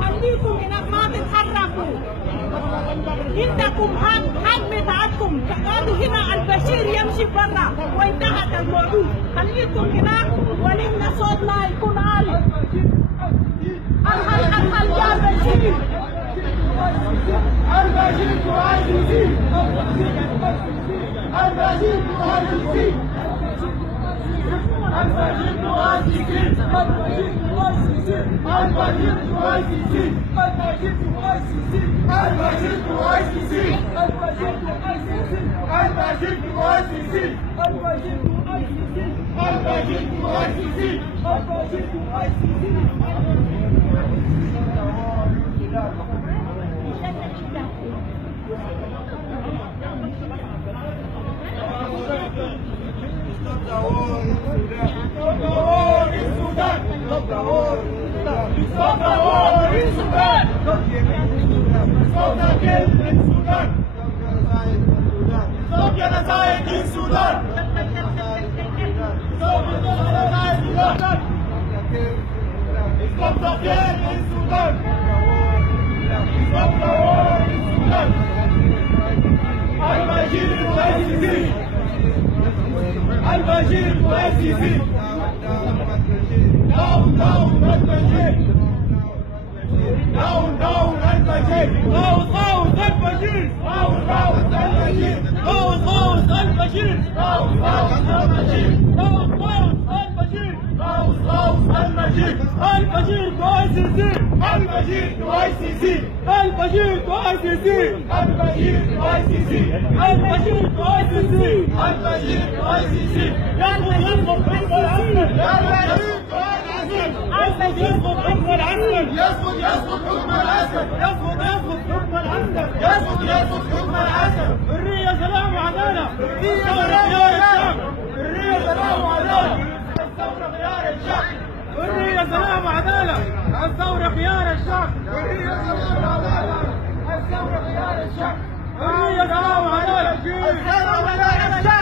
خليكم هناك ما تتحركوا. عندكم حق بتاعتكم. قالوا هنا البشير يمشي برا وانتهت الموضوع. خليكم هناك ولنا صوتنا يكون عالي. الحل يا بشير. البشير كويسين. البشير كويسين. البشير كويسين. البشير كويسين. البشير كويسين. البشير كويسين. البشير كويسين. البشير كويسين. البشير كويسين. البشير كويسين. البشير كويسين. البشير كويسين. داون البشير. داون البشير. داون البشير. داون البشير. داون البشير. داون البشير. داون البشير. داون البشير. البشير كويسين. البشير كويسين. البشير كويسين. البشير كويسين. البشير كويسين. البشير كويسين. يلا يسقط حكم العسكر. يلا يسقط حكم العسكر. يسقط حكم العسكر. يسقط حكم العسكر. يسقط حكم العسكر. حرية سلام وعدالة. حرية خيار الشعب. حرية سلام وعدالة. الثورة خيار الشعب. حرية سلام وعدالة. الثورة خيار الشعب. حرية سلام وعدالة. الثورة خيار الشعب. حرية سلام وعدالة. الثورة خيار الشعب.